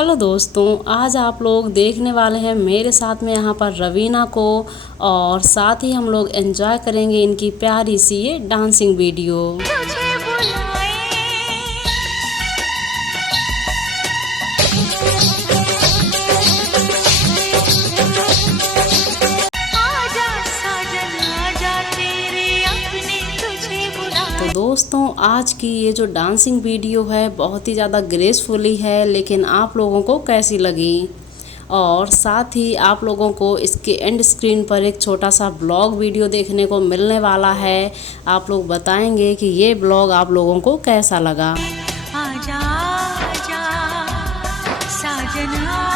Hello दोस्तों, आज आप लोग देखने वाले हैं मेरे साथ में यहाँ पर रवीना को, और साथ ही हम लोग एंजॉय करेंगे इनकी प्यारी सी ये डांसिंग वीडियो। तो दोस्तों, आज की ये जो डांसिंग वीडियो है बहुत ही ज़्यादा ग्रेसफुली है, लेकिन आप लोगों को कैसी लगी? और साथ ही आप लोगों को इसके एंड स्क्रीन पर एक छोटा सा ब्लॉग वीडियो देखने को मिलने वाला है। आप लोग बताएंगे कि ये ब्लॉग आप लोगों को कैसा लगा। आजा आजा साजना।